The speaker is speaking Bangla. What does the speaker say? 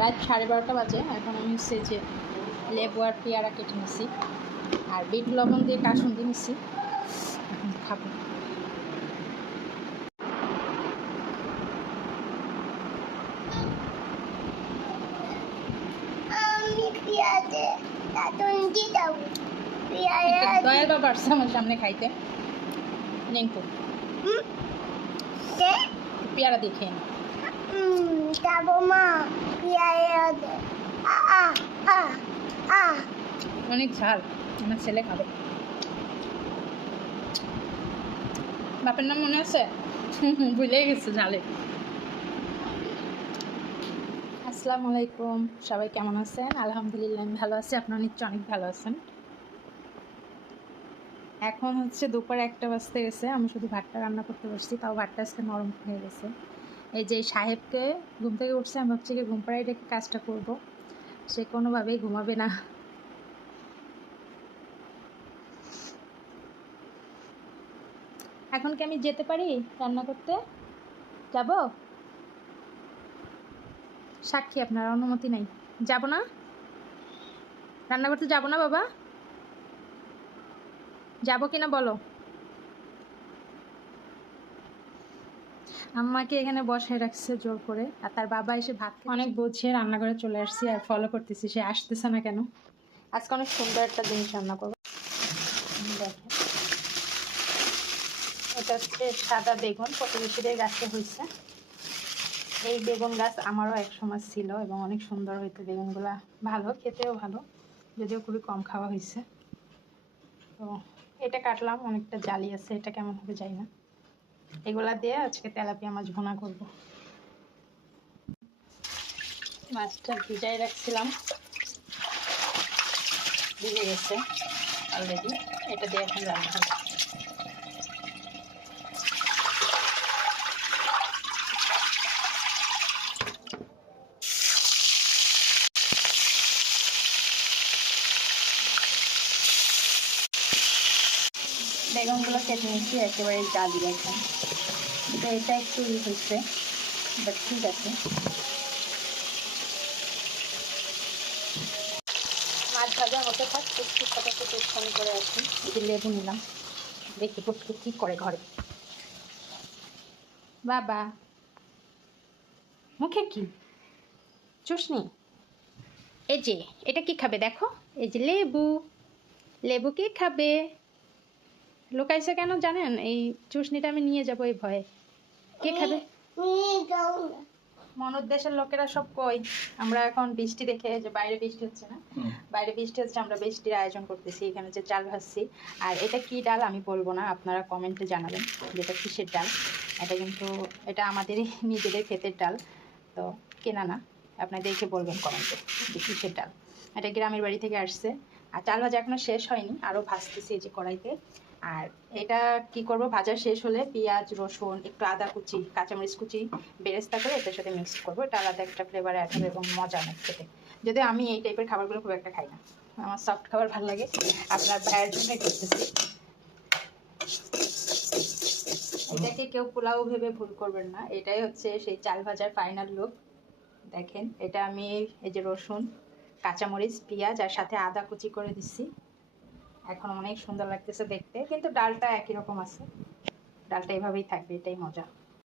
রাত 12:30 বাজে। এখন আমি হচ্ছে যে লেবু আর পেয়ারা কেটে নিছি আর বিট লবণ দিয়ে কাসুন্দি নিছি, এখন খাবো। দয়াল বাবা আসছে আমার সামনে খাইতে, নেন তো পেয়ারা দিয়ে খেয়ে অনেক ঝাল, আমার ছেলে খাবে। বাপের নাম মনে আছে? ভুলে গেছে ঝালে। আসসালামু আলাইকুম, সবাই কেমন আছেন? আলহামদুলিল্লাহ আমি ভালো আছি, আপনারা নিশ্চয়ই অনেক ভালো আছেন। এখন হচ্ছে দুপুর 1টা বাজতে গেছে, আমি শুধু ভাতটা রান্না করতে বসছি, তাও ভাতটা আজকে নরম হয়ে গেছে। এই যে সাহেবকে ঘুম থেকে উঠছে, আমি হচ্ছে কি ঘুম পাড়াই রেখে কাজটা করব, সে কোনোভাবেই ঘুমাবে না। এখন কি আমি যেতে পারি রান্না করতে? যাব? সাক্ষী আপনার অনুমতি নাই, যাব না, রান্না করতে যাব না বাবা, যাব কিনা বলো। আম্মাকে এখানে বসায় রাখছে জোর করে, আর তার বাবা এসে ভাত অনেক বুঝিয়ে রান্না করে চলে আসছি আর ফলো করতেছি, সে আসতেছে না কেন। আজকে অনেক সুন্দর একটা জিনিস রান্না করবো, দেখেন। এটা হচ্ছে সাদা বেগুন, প্রতিবেশীদের গাছে হয়েছে। এই বেগুন গাছ আমারও এক সময় ছিল এবং অনেক সুন্দর হইতো বেগুনগুলা, ভালো খেতেও ভালো, যদিও খুবই কম খাওয়া হয়েছে। তো এটা কাটলাম, অনেকটা জালি আছে, এটা কেমন হবে জানি না। এগুলা দিয়ে আজকে তেলাপিয়া মাছ ভুনা করব। মাছটা ভিজাই রাখছিলাম, ভিজে গেছে অলরেডি, এটা দিয়ে এখন রান্না হবে। বেগুনগুলো কেটে নিচ্ছি একেবারে জালি এখন, তো এটা একটু হয়েছে, বাট ঠিক আছে। মাছ ভাজা হতে থাক, পুষ্টির সাথে একটু টুকখানি করে আসি। এই যে লেবু নিলাম, দেখি পুষ্টি কী করে ঘরে। বাবা মুখে কি চুষনি? এই যে এটা কি খাবে দেখো, এই যে লেবু, লেবু কে খাবে? লুকাইছে কেন জানেন? এই চুষনিটা আমি নিয়ে যাবো এই ভয়ে। কে খাবে? মনোর দেশের লোকেরা সব কই, আমরা এখন বৃষ্টি দেখে, যে বাইরে বৃষ্টি হচ্ছে না, বাইরে বৃষ্টি হচ্ছে, আমরা বৃষ্টির আয়োজন করতেছি, এখানে যে চাল ভাজছি। আর এটা কি ডাল আমি বলবো না, আপনারা কমেন্টে জানাবেন যেটা কিসের ডাল। এটা কিন্তু এটা আমাদেরই নিজেদের ক্ষেতের ডাল, তো কেনা না। আপনারা দেখে বলবেন কমেন্টে যে কিসের ডাল। এটা গ্রামের বাড়ি থেকে আসছে। আর চাল ভাজা এখনো শেষ হয়নি, আরও ভাজতেছি এই যে কড়াইতে। আর এটা কি করব, ভাজা শেষ হলে পেঁয়াজ রসুন একটু আদা কুচি কাঁচামরিচ কুচি বেরেস্তা করে এটার সাথে মিক্স করবো, এটা আলাদা একটা ফ্লেভার অ্যাড হবে এবং মজা অনেক খেতে। যদিও আমি এই টাইপের খাবারগুলো খুব একটা খাই না, আমার সফট খাবার ভালো লাগে, আপনার ভাইয়ের জন্যই করতেছি। এটাকে কেউ পোলাও ভেবে ভুল করবেন না, এটাই হচ্ছে সেই চাল ভাজার ফাইনাল লুক। দেখেন এটা আমি এই যে রসুন কাঁচামরিচ পেঁয়াজ আর সাথে আদা কুচি করে দিচ্ছি, এখন অনেক সুন্দর লাগতেছে দেখতে, কিন্তু ডালটা একই রকম আছে, ডালটা এভাবেই থাকবে, এটাই মজা।